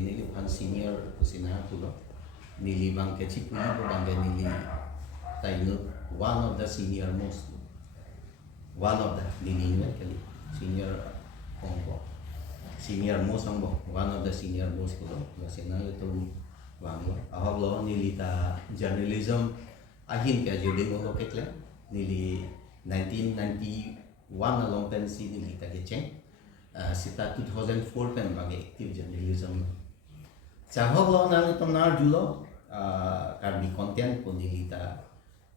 nili pan senior kusina pulo nili bang kechi puli po bang nili tayo one of the senior most one of the nili nyo kali senior kongbo senior most ang bo one of the senior most pulo kasi na ito bang ahog lo nili ta journalism ahin kaya juling ulo ketla nili 1991 na long pen si nili ta kecheng sita 2004 pen bagi active journalism. Cahok lo nang itu nar julo Karbi Content pun nilita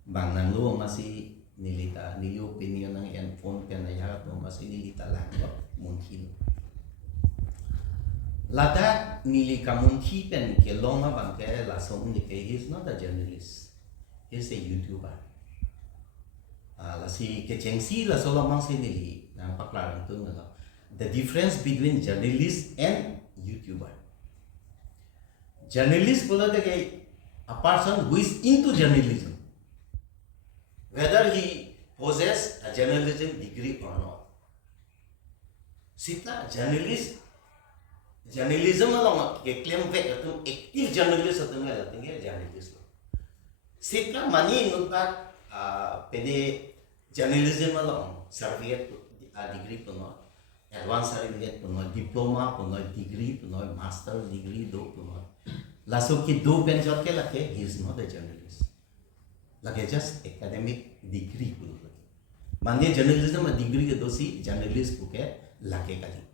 bang nang lu masih nilita nili opinion nang phone pen ayah tu masih nilita lang lo mungkin. Lada nili kamunki pen ke longa bang ke langsung ni ke he's not a journalist, he's a YouTuber. Lasi ke cengsi la solo bang si nili nang paklarang tu ngalo. The difference between journalist and YouTuber. Journalist bola a person who is into journalism, whether he possess a journalism degree or not. Sita journalism along ke claim back atau active journalist atau nggak tinggal journalist. Sita mani nuntak pede journalism along survey degree pun not. Advanced certificate puno, diploma puno, degree puno, master degree do puno. Laso ki do penjot ke lake, he is not a journalist. Lake just academic degree puno. Mane journalism a degree ke dosi journalist puke lake kali.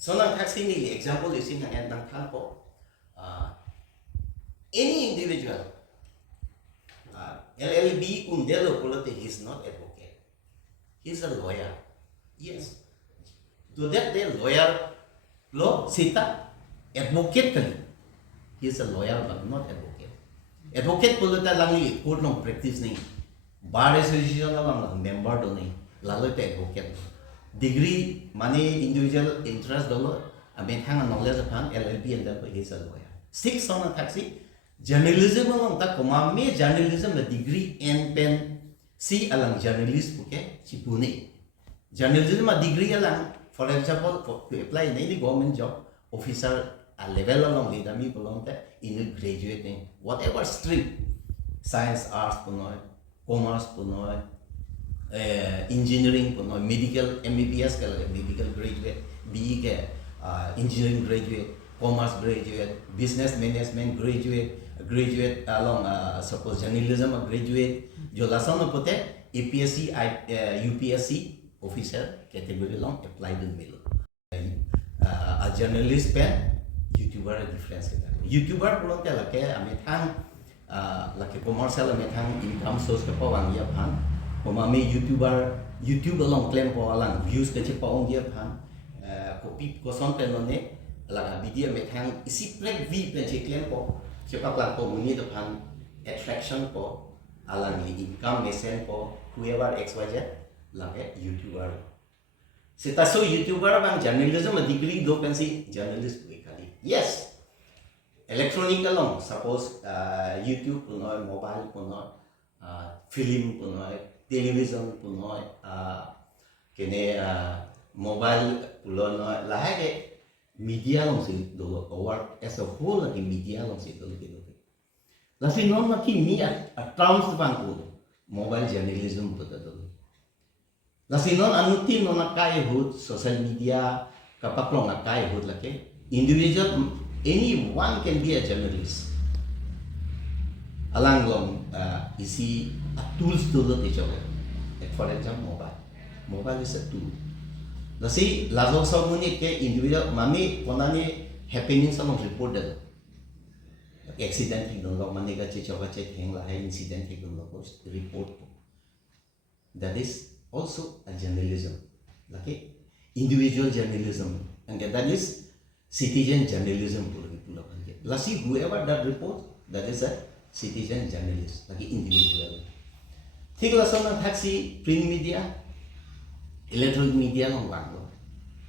So nang taxi ni example isi nang nang kan po. Any individual LLB undelo pulote he is not advocate. He is a lawyer. Yes. To that the lawyer law sita advocate kali. He is a lawyer but not advocate. Advocate puluta langi court no practice nahi. Bar association lang member do nahi. Lalo te advocate. Degree money individual interest dolo. Amen hang knowledge upon LLB and that he is a lawyer. Six on a taxi. Journalism along ta kumame journalism a degree and pen si alang journalist puke chipuni. Journalism a degree alang. For example, to apply in any government job, officer a level along leader me belong that in graduating whatever stream, science, arts, commerce, engineering, medical, MBBS, medical graduate, BE, engineering graduate, commerce graduate, business management graduate along suppose journalism graduate, jo lasan pote APSC, UPSC. Officer category long apply dun milo. A journalist pen YouTuber difference kita. YouTuber pulong kaya laki ametang laki commercial ametang income source ke pawang dia pan. Pemami YouTube along claim po alang views ke pawang dia pan. Kopi koson penone alang video ametang isi plek v pen claim po. Cepat lang po muni depan attraction po alang income mesen po whoever XYZ. Lake YouTuber. Sita so YouTuber bang journalism a degree do pensi journalist kali. Yes. Electronic along suppose YouTube puno, mobile puno, film puno, television puno, kene mobile puno lahage media long si do work as a whole lagi media long si do gitu. Lasi non maki mi a terms bang puno mobile journalism puno do. Lasinon anutin no nakai hud social media kapaklong nakai hud lake individual anyone can be a journalist. Alang long isi a tools to look each other. For example, mobile is a tool. Lasi lazok sa muni ke individual mami konani happening sa long report dal. Accident hing long mani ka chechoka check hing lahay incident hing long report. That is also a journalism, like individual journalism, and that is citizen journalism. Lasi whoever that report, that is a citizen journalist, like individual. Think lasan ng taxi print media, electronic media ng wanglo,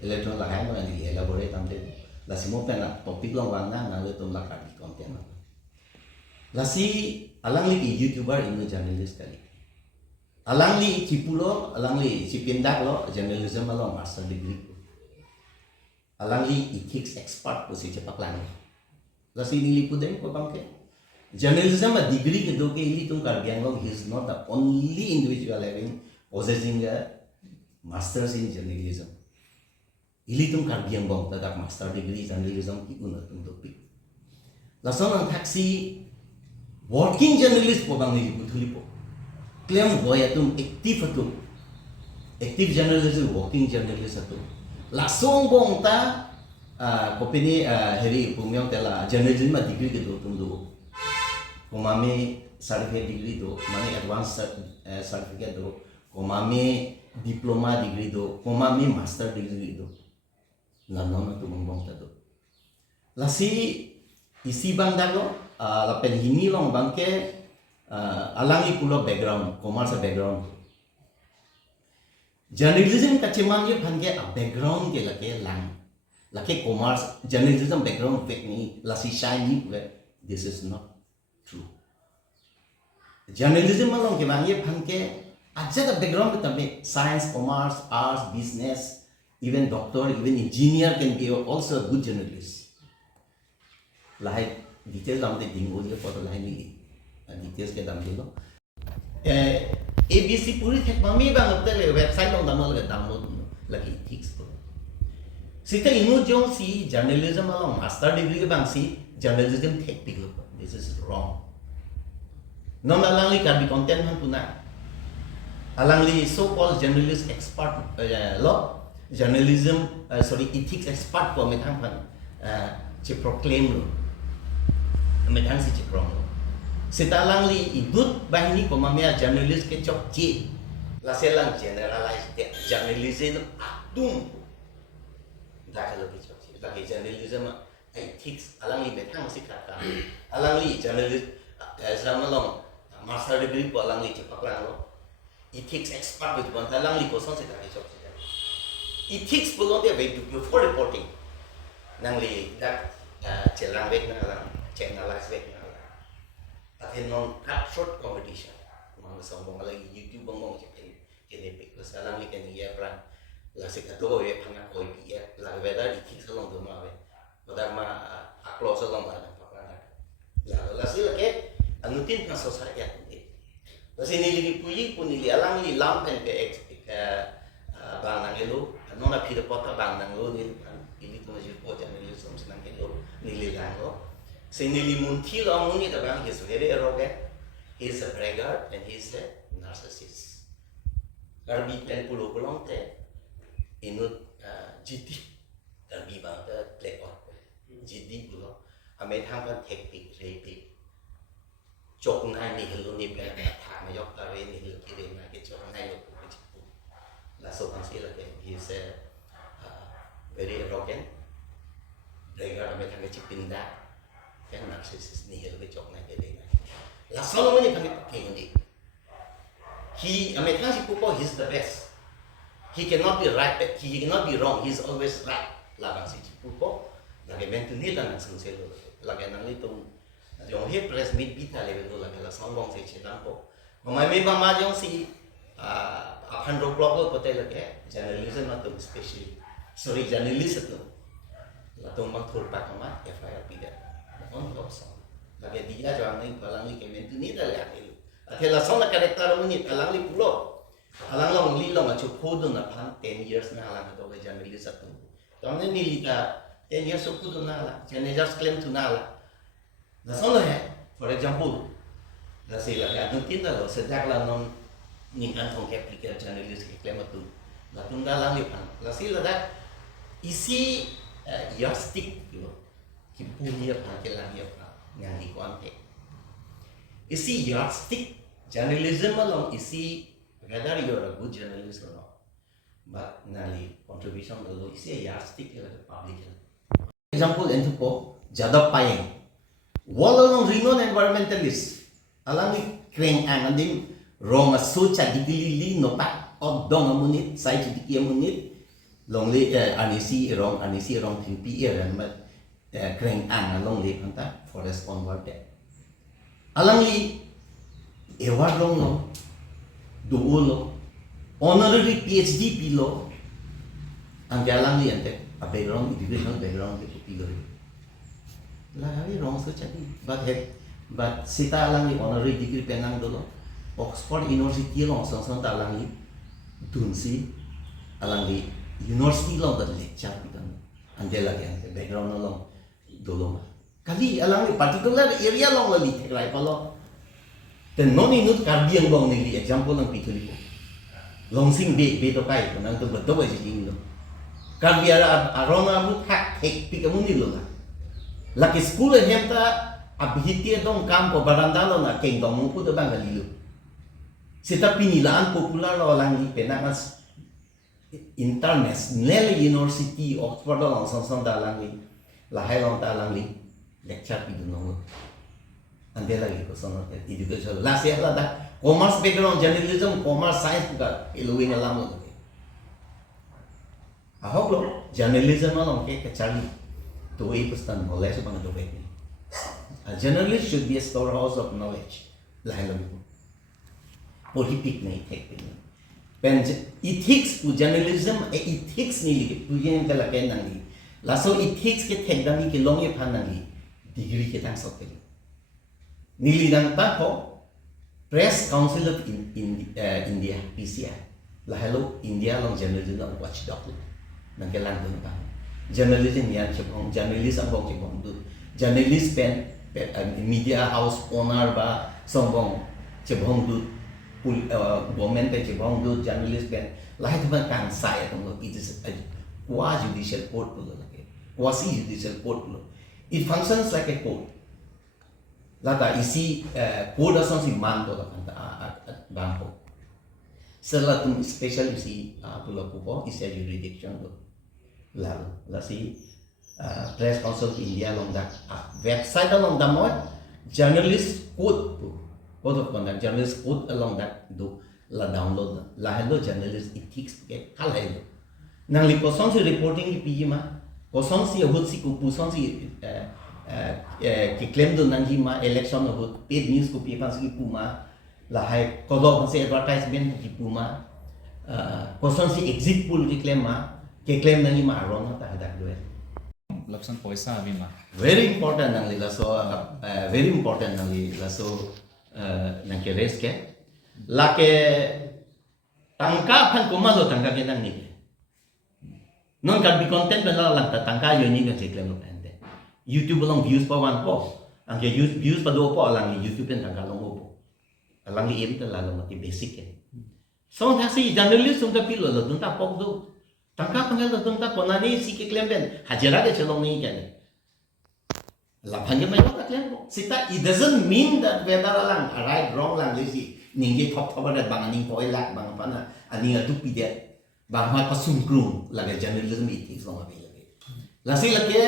electronic lahay mo ang elaborate ang lasi mo pa na topic lang wang na nalito lang Karbi Content. Lasi alang li YouTuber ino journalist kali. Alangli cipulo, alangli cipindak lo journalism lo master degree. alangli ethics expert ko si chapaklang lasi nili pudeng ko bangke journalism a degree ke do ke ili tum Karbi Anglong, he is not the only individual having possessing a masters in journalism. Ili tum Karbi Anglong tadak master degree journalism ki una tum do pi lason ang taxi working journalist po bang nili puthuli po claim boy atum active journalism working journalist atum lasong bong ta kopini heri pumyong tela journalism a degree ke do tum do komame certificate degree do mane advanced certificate do komame diploma degree do komame master degree do lanon tu mongbong ta do lasi isi bang dago lapen hini long bangke alangi pulo background commerce background journalism ka chimang ye bhange a background ke lake commerce journalism background fake ni lasi shiny this is not true. Journalism along ke bangye bhanke aja the background tabe science, commerce, arts, business, even doctor, even engineer can be also a good journalist. Like details dam de dingo je photo line ni details ke dam de lo. ABC puri thek mami bang the website on download lagi ethics ko. Sita inu jong si journalism along master degree ke bang si journalism thek piglo. This is wrong. Non alangli Karbi Content han puna. Alangli so-called journalist expert law journalism ethics expert ko metang pan che proclaim lo. Metang si che prom lo. Sita alangli idut bahini ko mamia journalist ke chok chi. La selang generalize journalism atung. Dah kalau bicara lagi journalism ethics alangli betang si kata alangli journalist sama long master degree po alangli cepak lang lo ethics expert itu kan alangli kosong si kata cok ethics po lo dia baik before reporting nangli dak celang baik nang channelize baik nang tapi non cutthroat competition mang sombong lagi YouTube bangong cekin kini baik terus alangli kini ya peran lah si kata ya pangak koi ya lah beda ethics long tu mah Dharma aklo selong ada apa-apa. Lalu lagi anutin kan sosial ya ini. Lasi nili puji pun nili alang nili lampen ke bang nang elu, nona pida pota bang nang elu nili ini tu masih pota nili som senang elu nili lang lo. Si nili munti lo muni tabang he is very arrogant, he is a braggart and he is a narcissist. Karbi pen pulo pulang te inut jiti Karbi bang te play on. Jadi pulo, ame thang kan teknik repi, cok nai ni helu ni pen thang mayok tare ni helu kiri nai ke cok nai lo pulo cipu. Lah so kan sila ke, he is very arrogant, mereka ame thang ke cipinda, kan narcissist ni helu ke cok nai kiri nai. Lah so lo ni thang ke pakai ni, he ame thang si pupo he is the best, he cannot be right, he cannot be wrong, he is always right. Lah bang si pupo. Lagi bentuk ni lah nak sengse lo, lagi nang itu, jong he press meet bita level lo lagi lah sombong si cetam po. Mamai memang majong si aphan blog lo pote lagi, journalism atau journalist itu, lah tu mang thurpak amat FIR pida, on kosong. Lagi dia jang ni kalang ni kementu ni dah lagi. Akhirnya song nak karakter lo ni kalang ni pulo, kalang lo mengli lo macam podo na pan 10 years na kalang itu journalist itu. Kamu ni lita 10 years of kudu nala, jangan just claim to nala. Nah, soalnya ya, for example, nah sila kaya mungkin dah lo sejak lah non ningkan tong kepi journalist klaim itu, lah tunda lang lipan, lah sila dah isi yardstick gitu, kipunya pakai lagi apa, nyanyi kontek. Isi yardstick journalism along isi whether you are a good journalist or not, but nali contribution lo isi yardstick lah public. Example itu po jadap payeng walau renowned environmentalist alangi kring angadim roma suca digili nopak odong amunit sai diki amunit longli anisi rong timpi dan kring longli anta forest onward alangi award long no duo lo honorary PhD pilo ang alangi ante background educational background ke copy kare la hari wrong so chati but sita alang ni honorary degree penang dolo Oxford University long song ta alang ni dunsi alang ni university long da lecture pitan andela ke background long dolo kali alang ni particular area long la li thekrai palo then non inut Karbi ang bang ni example ng pituli ko Longsing be to kai nang to beto ba jing do Karbi arona mu hak hek pikamu ni lo la laki school hemta abhiti dong kam ko baranda lo na keng dong mu pu do bang lilu sita pinilaan popular lo lang ni penamas international university Oxford lo song dalang ni lahai long dalang ni lecture pi do no ande lagi ko sono education last year la da commerce background journalism commerce science ka iluwing alam mo ahok lo journalism lo ke kachali to ei pustan knowledge bang do be a journalist should be a storehouse of knowledge lain lo politik nei tek pen ethics u journalism ethics ni li puyen ka la ken nang li la so ethics ke tek dang ki long ye phan nang li degree ke tang sok ke nilidang tako Press Council of India PCI la hello India long journalism long watchdog nang kelang dun pa journalism yan chepong journalist ang bong chepong du journalist pen media house owner ba songbong chepong du government pe chepong du journalist pen la hetman kan sai atong lo it is a quasi judicial court lo quasi judicial court lo it functions like a court lata isi code asong si man to kanta bangko sela tum special isi pulo pupo isi jurisdiction to lalu lasi press council India long da website along da mo journalist code of conduct journalist code along that do la download la hello journalist ethics ke kalai nang li ko song si reporting ki piji ma ko song si hut si ku pu song si कि claim do nang ma election ho paid news ko pi pas ki puma la hai ko do se advertisement ki puma ko son si exit poll ki claim ma ke claim nang ma ron ta da do lapsan poisa abi ma very important nang la so very important nang la so nang ke res ke la ke tangka phan ko ma do tangka ke nang ni non Karbi content ben la ta tangka yo ni ke claim lo YouTube long views pa wan po ang views pa do po alang ni YouTube pen tanggalong po alang ni ente lalo mati basic ke so thasi journalist tung ta pilo lo tung ta pok do tangka pangal lo tung ta konani si ke claim ben hajira ke chelong ni ke la phanje mai ta claim po sita it doesn't mean that whether alang right wrong lang lisi ningi top da bangani po ilak bang pa na ani atu pi de bang ha pasung krum la ke journalism ethics long abi la si la ke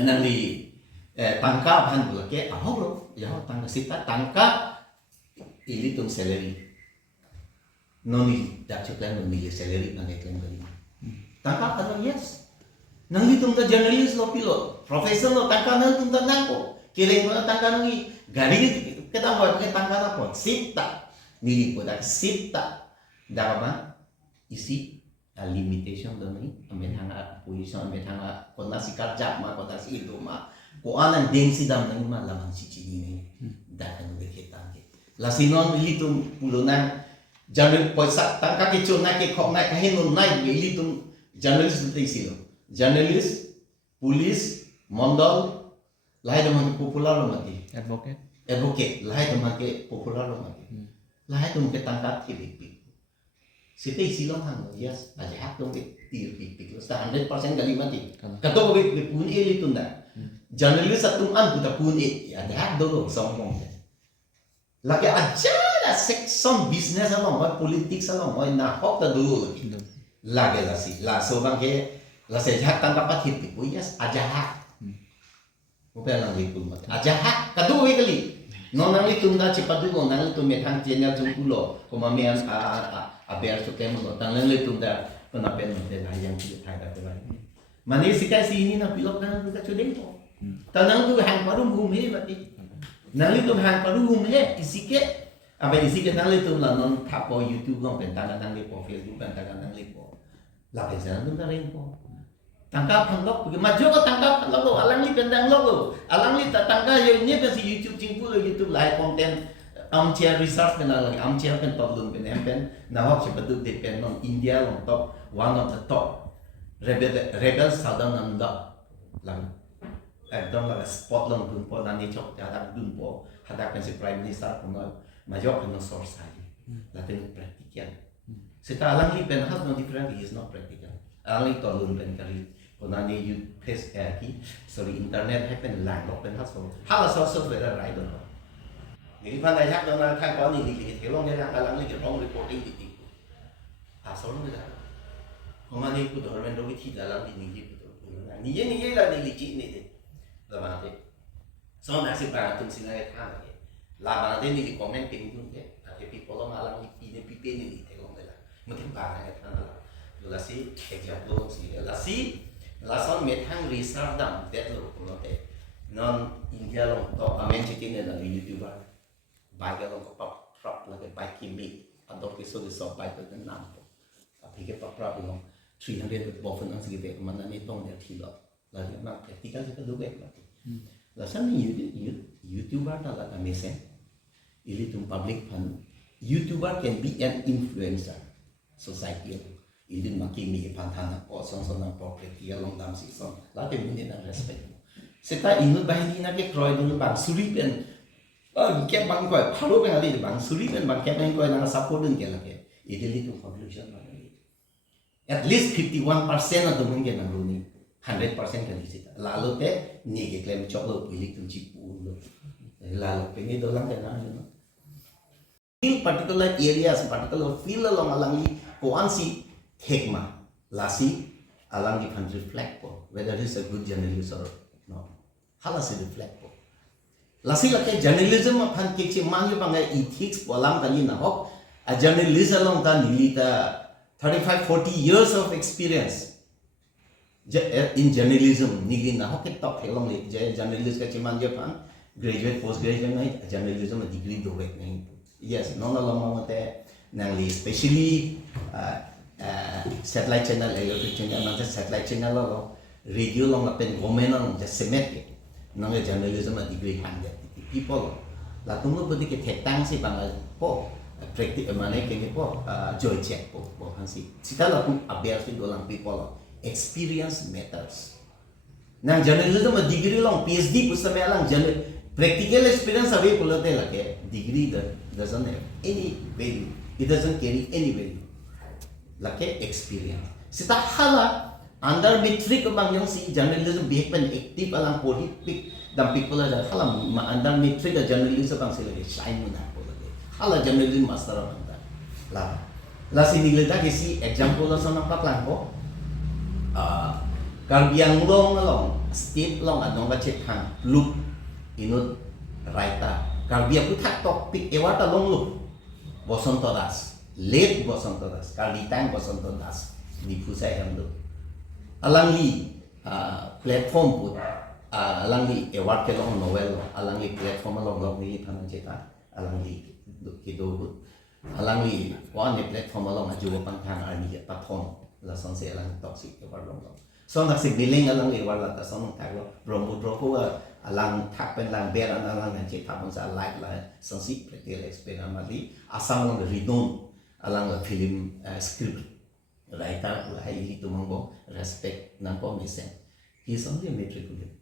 nali tangka phan bula ke ahok lo ya tangka sita tangka ili tum salary noni dak chuklan no mili salary nang claim kali tangka kada yes nang tum da journalist lo pilo profession lo tangka nang tum da nako kileng mo tangka nang gari kita mo ke tangka na po sita nili po dak sita dama isi limitation do ni amen hanga position amen hanga kona si karja ma kona si itu ma ko anan deng si dam nang ma lamang si chini ni da kan be kita ke la sinon litum pulunan jangan poisa tangka ke chona ke khok na kahin nun nai be litum journalist te silo journalist police mondal lai da man popular lo mati advocate lai da man ke popular lo mati lai tum ke tangka ke be sita isi long hang yes aja hak dong tir pik lo 100% kali mati kato ko be pun eli tunda journalist atung an buta pun ya hak dong somong lagi aja la section business along wa politics along wa na hok ta dulu lagi la si la so bang ke la se hak tang kapat hit pi yes aja hak mo pe lang li pun mati aja hak kato we kali no nang li tunda cepat dulu nang li tu metang tienya jungkulo ko mamian aber so kemo no tang le tunda penapen no de yang ti thai da ba mani sikai si ini na pilok na tu ka chudeng to tanang tu hang paru hum he mati nali tu hang paru hum he isike abe isike nali tu la non thapo YouTube long pen tanga nang le po Facebook pen tanga nang le po la pe san tu ta ring po tangkap handok maju ko tangkap handok lo alang li pendang lo alang li tangka yo ni pe si YouTube chingpu lo YouTube live content armchair research pen alang armchair pen top lun pen na hok se badu de pen non India long top one of the top rebel southern nanda lang ekdom la spot long dun po nani chok hadak dun po hadak pen si prime minister ko no maju pen no source ai la pen practical sita alang li pen has no different is not practical alang li to lun pen kari Konani you face internet happen lang pen has so hala sources whether right or not ni pan dai hak dong na thang ko ni li ke long ne lang alang li ke wrong reporting di ti so long da Konani ku do ren do thi da lang ni ji ku ni la ni li ji ni de la ba de so na si ba tum sin la ka la ba de ni li comment ping tu de ke people lo alang li ni pi ni te long da mo tin ba na ka na la si example si la si lason methang research dam det lo ko te non India lo to amen chitin ne la YouTuber bai ga lo ko pop prop la ke bai kimi ador ke so bai ko den nam ko api ke pop prop lo 300 bo fun ang sige te man na ne tong de thi lo la ya na practical se ko do be la san ni YouTuber ta la amesen ili tum public fund YouTuber can be an influencer society Indin makimi ipantana ko son na property along dam si son lati muni na respect seta inut bahini na ke kroy dun bang suri pen ke bang ko phalo ben ali bang suri pen bang ke ben ko na support dun ke lake idili to conclusion ba at least 51% of the mun ke na runi 100% kan sita lalo te ni ke claim choklo pilik tu chipu lalo pe ni dolang ke na in particular areas particular field along alangi ko ansi hekma lasi alang di reflect po whether he's a good journalist or no hala se reflect po lasi lake journalism aphan ke chi mang yu bangai ethics polam kali na hok a journalist along ta nilita 35-40 years of experience in journalism nigi na hok ke top helong le journalist ka chi mang yu pan graduate post graduate nai journalism a degree do wek nai yes no long mate nangli especially satellite channel electric channel nanti satellite channel lo radio long apen government long just semet ke nang journalism a degree hande people la tum lo bodi ke thetang si bang po practice mane ke po joy check po hansi sita la tum abiar si dolang people experience matters nang journalism a degree long PhD pusame lang practical experience away pulote la ke degree doesn't have any value it doesn't carry any value lake experience sita hala under metric bang yang si journalism behave pen active alang politik dan people ada hala under metric journalism bang sila shine muna po lagi hala journalism master bang la sini leda ke si example la sonang patlang ko Karbi long state long adong ba cek hang loop inut raita Karbi aku tak topik ewata long loop bosonto das late bosonto das Karbi tang bosonto das di pusai yang tu alangli platform put alangli ewat ke long novel alangli platform long ni panan ceta alangli kido alangli one platform long ajuwa pangkang arni platform la sonse alang toxic ewat long so nak si biling alang ewat la ta son tak lo brombo ko alang tak pen lang ber alang nan ceta pun sa like la sonsi practical experience mali asam long ridon alang la film script writer lai itu monggo respect nan po mesen he is only a matriculate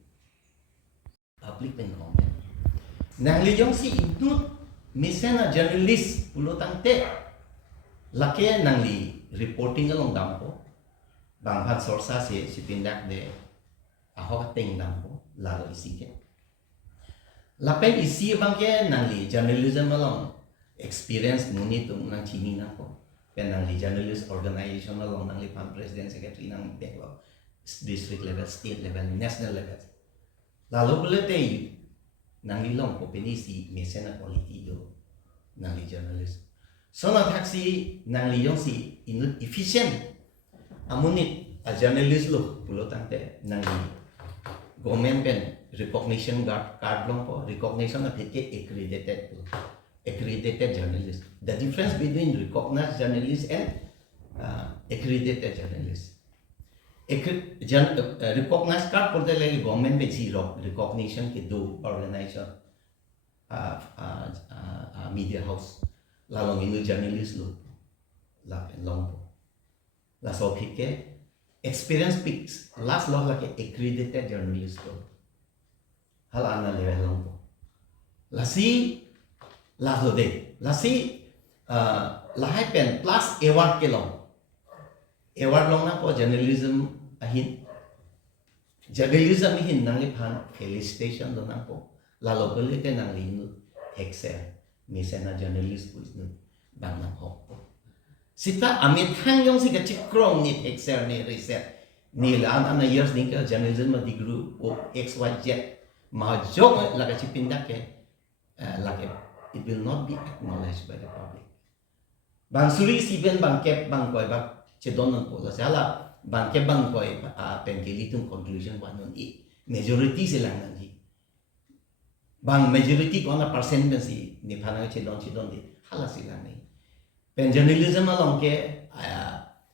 public pen comment nang li jong si idut mesen a journalist ulo tangte lake nang li reporting along dampo banghat sorsa se si tindak de ahok teng dampo lalo isi ke lapen isi bangke nang li journalism along experience muni tu nang chini na ko penang li journalist organization along nang li pan president secretary nang deklo district level state level national level lalu belete nang li long ko penisi mesena quality do nang li journalist so na taxi nang li yong si inut efficient amunit a journalist lo pulo tante nang li government pen recognition card long po recognition na phike accredited journalist. The difference between recognized journalist and accredited journalist. recognize card por de lagi government be zero recognition ke do organization media house la long in journalist lo la pen long la so ke experience pics last long la ke accredited journalist lo hal ana level long la si la lo de la si la hai pen plus award ke long award long na po journalism ahin journalism ahin nang li phan felicitation do nang po la local ke nang li nu excel misena journalist bu nu bang nang ho sita amit hang yong si ka chikrong ni excel ni reset ni la an years ni ka journalism ma degree o xyz ma jong la ka chipindak ke la ke it will not be acknowledged by the public bang suri si ben bang kep bang koi ba che donon po la sala bang ke bang koi pen ke litung conclusion ba non i majority se lang nanji bang majority ko na percent ben si ni phana che don di hala si lang nei pen journalism along ke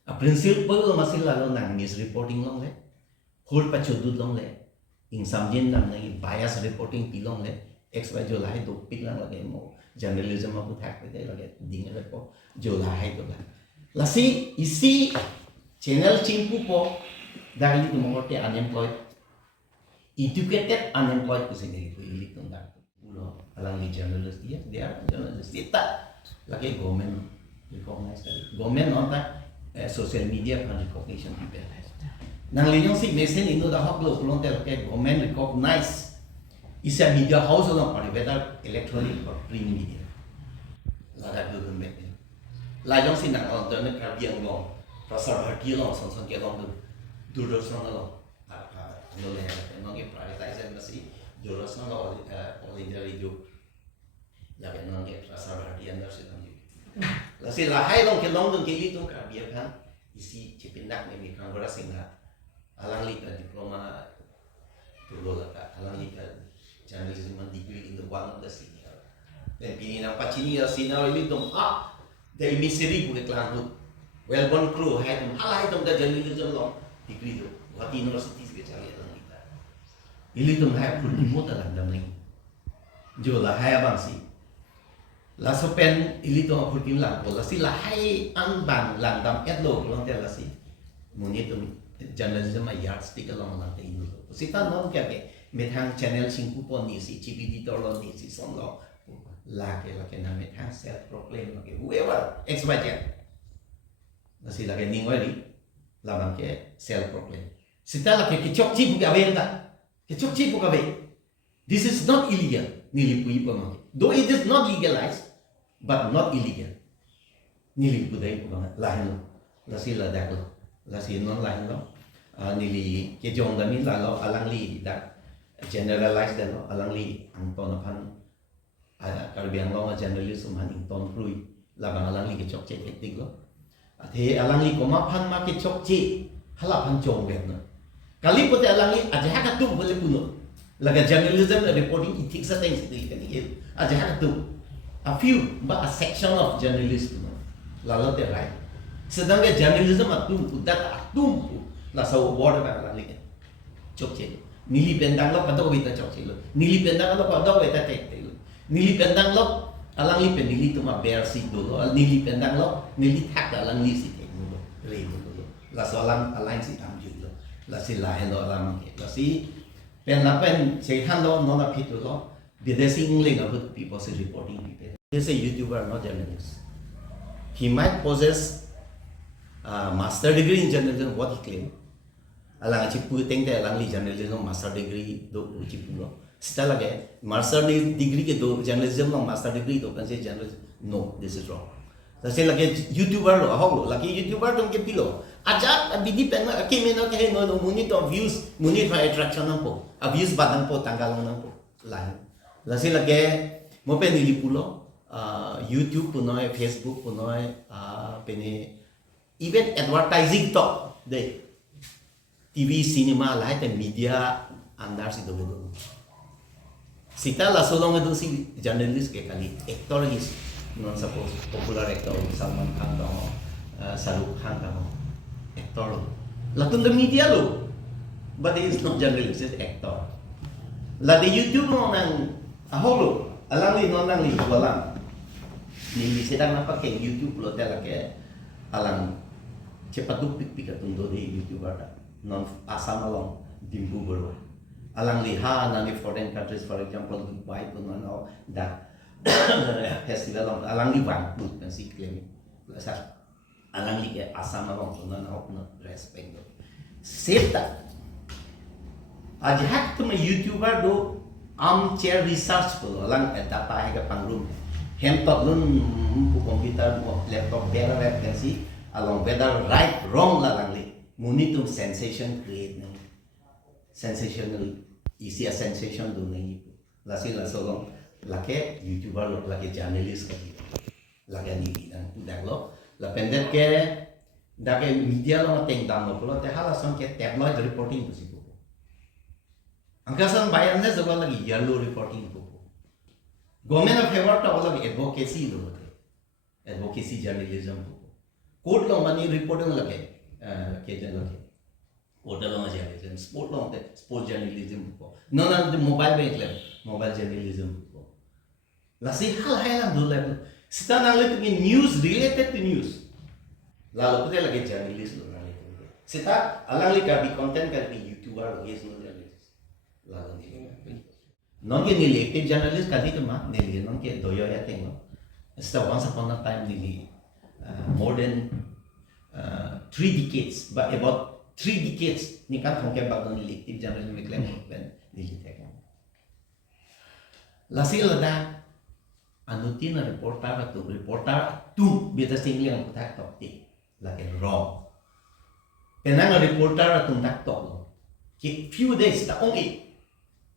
a principle ma sil la lo nang misreporting long le hol pa chodud long le ing samjin nam nai bias reporting pilong le xy jo lai do pik lang lage mo journalism ma bu thak pe lage ding le po jo lai to la si isi channel chimpu po dahil itu mengerti unemployed educated unemployed ku sendiri ku ilik tong dak ulo alang ni journalist dia journalist kita lagi government recognize kali government on social media kan recognition people nang linyong si mesen inu dah hak lo ulong tel ke government recognize isa media house lo pari whether electronic or print media lada government lajong si nang on terne Karbi long pasar bharti long son ke long Durrasana long no le no ke privatization masi Durrasana all India radio la ke no ke pasar bharti andar se tam la si la hai long ke long dong ke li tong Karbi kan isi chipindak ne mi kangora singa alang li diploma tulo la ka alang li journalism degree in the one of the senior then pini nang pachini ya sina li tong the emissary bu klan hu well born crew hai tum halai tum da journalism long degree do what universities ke chali lang ita ili tum hai pul mo ta lang dam nei jo la hai abang si la so pen ili tum pul kim lang la si la hai an ban lang dam et lo long te la si muni tum journalism a yardstick along lang te inu si ta non kya ke me thang channel singpu pon ni si gpd to lo ni si som lo la ke na me thang self proclaim ke whoever xyz na si la ke ningoi ri la bang ke self proclaim sita la ke chok chi bu ka ve ta ke chok chi bu ka ve this is not illegal nili pui pa ma though it is not legalized but not illegal nili pu dai pa la hen la si la dak lo la si non la hen lo nili ke jong da mi la lo alang li da generalize da lo alang li ang ton phan Karbi long journalism haning ton prui la bang alang li ke chok che tik lo the alang li ko ma phan ma ke chok che hala phan chong ben no kali pote alang li aja ka tu bole puno laga journalism reporting ethics sa things ni kan ni aja ka tu a few but a section of journalism la lo te right sedang ke journalism atum udat atum la sa word ba alang li chok che nili pendang lo ka do wi ta chok che lo nili pendang lo ka do wi ta te nili pendang lo alang li pen nili tuma bear si do lo nili pendang lo nili thak alang li si te lo re lo la so alang si tam ju lo la si la hen lo alang ke la si pen la pen se than lo no na phit lo videsi ingling about people say reporting people they say YouTuber not journalist he might possess master degree in journalism what he claim alang chi pu teng te alang li journalism master degree do chi pu lo setelah lagi master degree ke do journalism long master degree do kan se journalism no this is wrong saya lagi YouTuber lo ahok lo lagi YouTuber dong ke pilo ajak bidi pen ke mena ke no muni to views muni fa attraction nang po views badang po tanggal nang po lain lasi lagi mo pen nili pulo YouTube puno Facebook puno pene even advertising to de TV cinema lain te media andar si do bedo sita la solong itu si journalist ke kali actor is non suppose popular actor Salman Khan dong Shahrukh Khan dong actor Latun the media lo, but he is not journalist, he is actor. La di YouTube no nang aholo, alang li no nang li walang. Ni sedang apa ke YouTube lo tela ke alang cepat dupik pika tundo di YouTuber da. Non asam along dimbu baru. Alang li ha nang foreign countries, for example Dubai pun no that festival alang li bang pun pensi claim. Asal alang li ke asam along pun no respect do. Seta आज हैक तुम यूट्यूबर दो armchair research को lang data है का pangrum hem top lun computer laptop better rap can see along whether right wrong la lang li muni tum sensation create nang sensational isi a sensation do nang la si la so long la ke youtuber lo la ke journalist ka la ke ni nang dak lo la pendet ke da ke media lo teng dam lo te hala son ke tabloid reporting tu si angkasan bayannya juga lagi yellow reporting ko. Government of favor ta lagi advocacy lo advocacy journalism ko. Court lo mani reporting lagi ke jan lagi. Court lo mani journalism, sport lo te sport journalism ko. No the mobile bank le mobile journalism ko. Lasi hal lang do level. Sita nang le news related to news. Lalu pun lagi journalist lo nang le. Sita alang le Karbi Content Karbi YouTuber lo yes no non che nelle active journalist kali ma nelle non che doyo ya tengo sta once upon a time nili more than 3 decades but about 3 decades ni kan thongke ba don nili active journalist me claim ben nili teka la sila da anutina reporter tu beta singli ang tak tok ti la ke wrong penang reporter tu tak tok lo ki few days ta ongi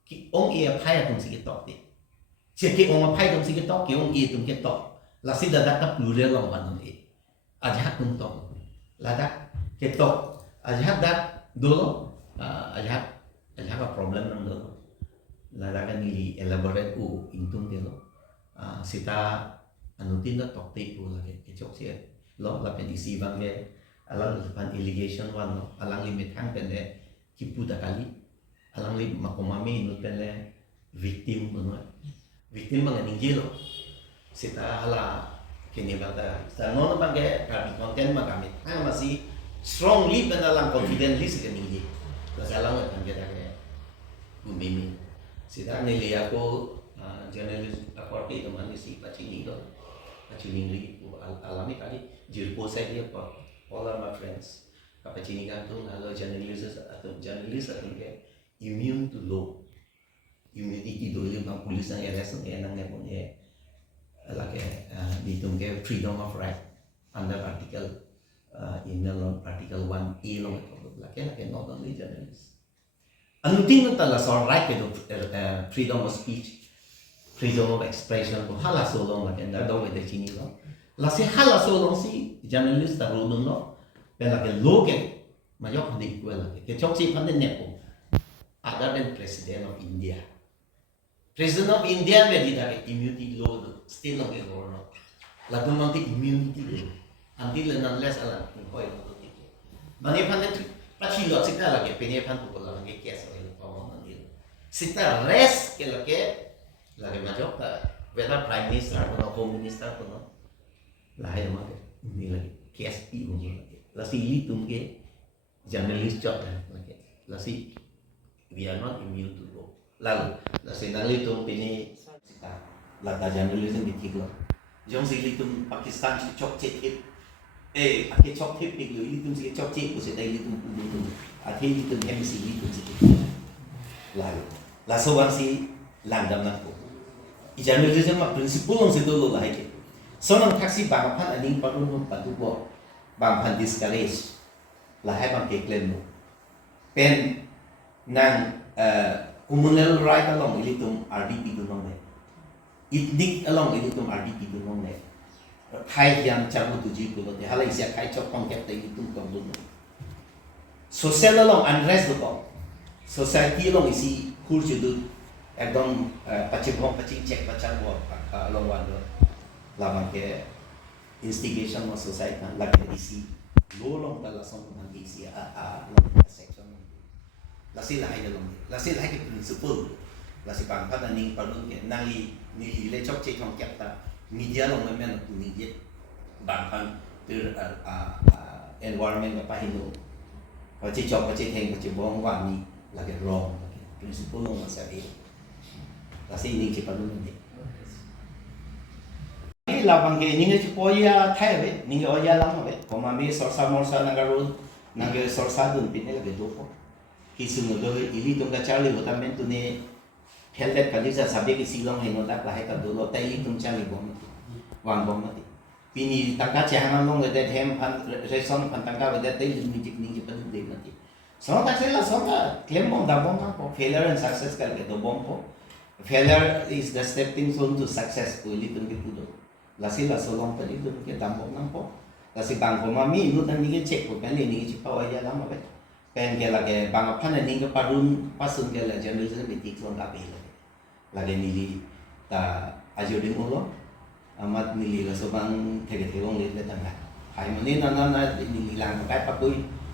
ki ong e phai tum si ke tok ti che ki ong phai tum si ke tok ki ong e tum ke tok la si da ta plural long wan ni ajak tum tok la da ke tok ajak da do ajak a problem nang do la da kan ni elaborate u intum de lo sita anutin da tok ti u la ke chok si lo la pen isi bang ge alang pan allegation wan no alang limit hang pen de ki pu da kali alang li makomami no pele victim no victim mga ningjelo sita hala kini bata sa no bangge Karbi Content magamit ang masih strongly penalang confidently sa ningi lasalang at ang kita kaya bumimi sita nili ako journalist akorti teman si pacini do pacini alami kali jirpo saya dia all of my friends kapacini kantung halo journalist atau kayak immune to law immunity do yung ang pulis ang arrest ng enang nga po niya like ditong ke freedom of right under article article 1A long ito like not only journalists ano din nung tala sa right ke freedom of speech freedom of expression ko hala so long like and daw ito chini lang lasi hala so long si journalist ta ro no pero ke law ke mayok hindi ko lang ke chok si pan ne po other than President of India. President of India may di dahil immunity law still not in law. Lahat ng mga immunity law. Until and unless alam kung ko yung mga tito. Manipan na pachilot sita lagi, pinipan ko lang ang kesa o yung pamang nila. Sita rest ke lagi majok ka, whether Prime Minister ko Home Minister ko no. Lahat yung mga nila KSP mo lagi. Lasi ilitum ke journalist job lagi. Lasi we are not immune to law. Lalu, sinali itong sita, lata journalism ditiglo. Yung sili itong Pakistan si chok chip, ake chok chip tiglo, itong si chok chip, kasi dahil itong puno at hindi itong MC itong si lalu, lasawang si landam na po. I-journalism ang prinsipulong si dulo lahat. So, nang taksi bangpan aning parunong patubo, bangpan discourage, lahat ang keklen mo. Pen, ng communal right along ilitong RDP dunong ne itnik along ilitong RDP dunong ne khai yang chamu tuji ko de halai sia khai chok kong kep tai itong kong dunong social along unrest do society along isi kurju du ekdom pachibong paching check pachang bo along wan do labang ke instigation of society lagi isi lo long ta la song man Asia long section la si la hai da long la si la hai ke principle la si bang pa da ning pa nun ke na li ni li le chok che thong kyap ta media long men tu ni je bang pan từ environment và pahino và chỉ chọn và chỉ thành và chỉ bong quan ni là cái wrong principle long mà sẽ bị là si ning chỉ pa nun ni là bằng cái những cái oya thay vậy những cái oya lắm vậy còn mà mi sorsa morsa nangarun nangar sorsa dun pin là cái đồ khi sung rồi ili tung cái charlie của ta men tu ne health cái gì sabi cái silong hay nó đáp lại cái đồ lo tay ili tung charlie bom wang bom mati pini tangka chahangan long cái hem pan reson pan tangka với tay ni chỉ pan de mati so ta sẽ là so ta claim bom da bom ko failure and success cái đồ bom ko failure is the stepping stone to success ko ili tung cái tu là si là số long tadi tu cái tam bom nang po là si bang ko mami nu tan ni cái check ko pen ni chỉ pa ya lama vậy pen cái là cái bang aphan ni cái parun pasun cái là journalism meeting long ka pe là cái ni ta ajudin ulo amat ni là số bang thege thegong le tan la hai mani na ni lang cái pa koi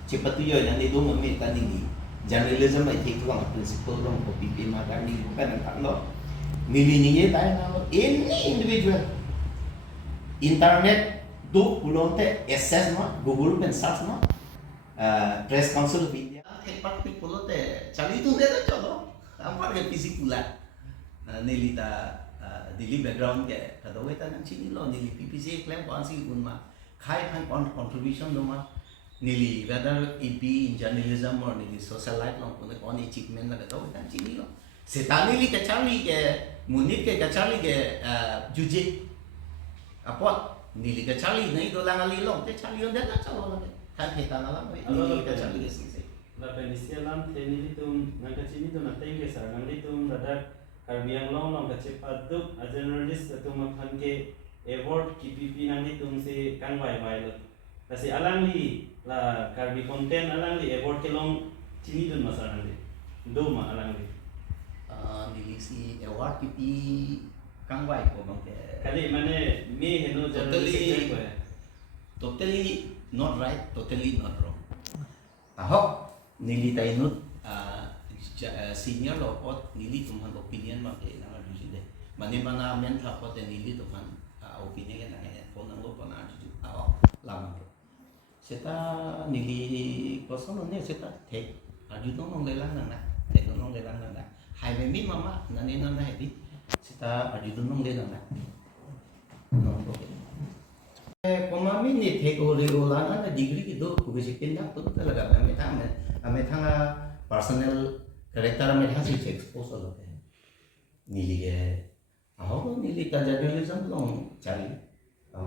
chỉ pa tu yo ni do mà mi tan ni journalism meeting long principle long ko pp ma ka ni ka nang kan lo ni ni tai na any individual internet do ulong te access no google pen search no press council of india thek part people te chali tu de cho do amar ke pc pula nelita dili background ke kado eta nang chini lo nili ppc claim kon si unma khai phan contribution lo ma nili whether it be in journalism or nili social life long kon achievement la kado eta chini lo setani li ke chali ke munit ke chali ke juje apa nili ke Charlie nei do lang ali long te Charlie on da chalo la kan theta na la nili ke Charlie si se la penisia lam te nili tum nang ka chini to na teng ke sa nang li tum da karbiang long long ka chepat tu a journalist tum phan ke award kpp nang li tum se kang vai lo la si alang li la Karbi Content alang li award ke long chini dun masa nang li do ma alang li nili si award kpp kang vai ko bang ke kali mane me heno journalistic totally not right totally not wrong ahok nili tainut senior lo pot nili tumhan opinion ma ke na ju de mane mana men tha pot nili tumhan opinion ke na ko nang lo pana ju ahok lam seta nili ko so no ne seta the aju to nong le lang na the to nong le lang na hai me mi mama na ne na hai di seta aju to nong le lang na Komami ni theko regola na degree ki do kubi pinda to talaga ame thanga personal character में हाँ से expose होते हैं नीली के आओ नीली का journalism लोग चाली आओ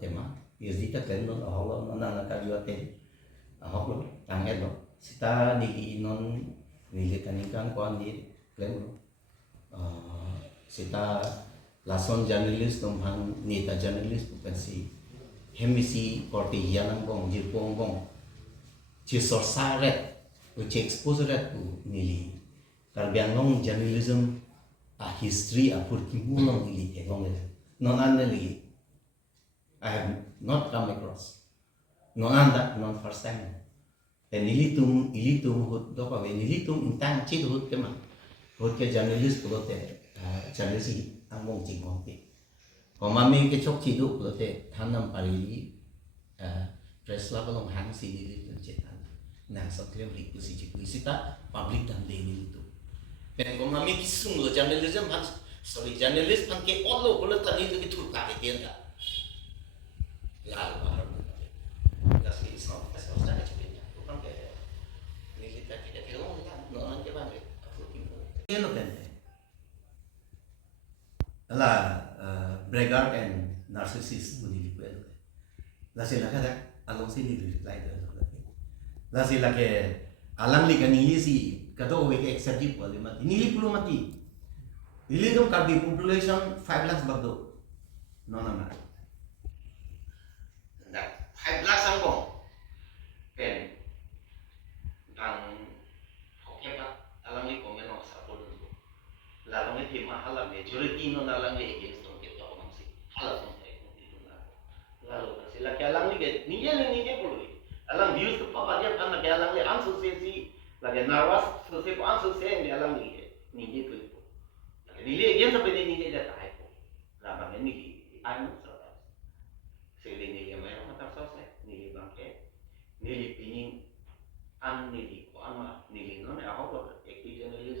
tema ये जीता करें लोग आओ ना ना का जो आते आओ लोग तांगे लोग सिता नीली non नीली कनिकान कौन नी क्लेम लोग सिता lason journalist dom hang neta journalist bukan si hemisi korti yanang bong jirpong bong ci sorsaret u ci expose ret u nili karbiang long journalism a history a purkimulong nili egong non anali I have not come across non anda non first time dan ilitum hut do pa ilitum intang ci hut keman hut ke journalist ko te journalist ang mong jingong ti còn mà mình cái chốc chỉ đủ có thể tham năm Paris press la balong hang si đi lên chết anh nàng sau khi lịch của si chỉ ta public đam đề đi tu cái còn mà mình cái sung lo journalism han sorry journalist han cái all lo có lần tani cái thủ cả cái tiền cả là là cái sao cái sao ra cái chuyện nhá cũng không cái người ta cái thiếu nó ăn cái bằng cái nó cái là braggart and narcissist bunyi liquid là gì là cái đó along xin đi lại được là gì là cái alang li cái này gì cái đó về cái executive của mà ini perlu mati ini tuh Karbi population 5 lakhs bagdo no no no nah 5 lakhs ang bong ken ang hokya pa alang li komen no sa polo lalang li tema hala majority no lalang li against to get to si hala so lalu kasi sila kaya lang ni ninye puluh. Alang views ke papa dia kan kaya lang le answer sesi lagi narwas sesi ko answer se dia lang ninye puluh. Nili gen sampai ninye dia tahu. Lah bang ini anu sodak. Sila nili mai mata sose nili bangke nili pinin an nili ko an ma nili non aku active journalist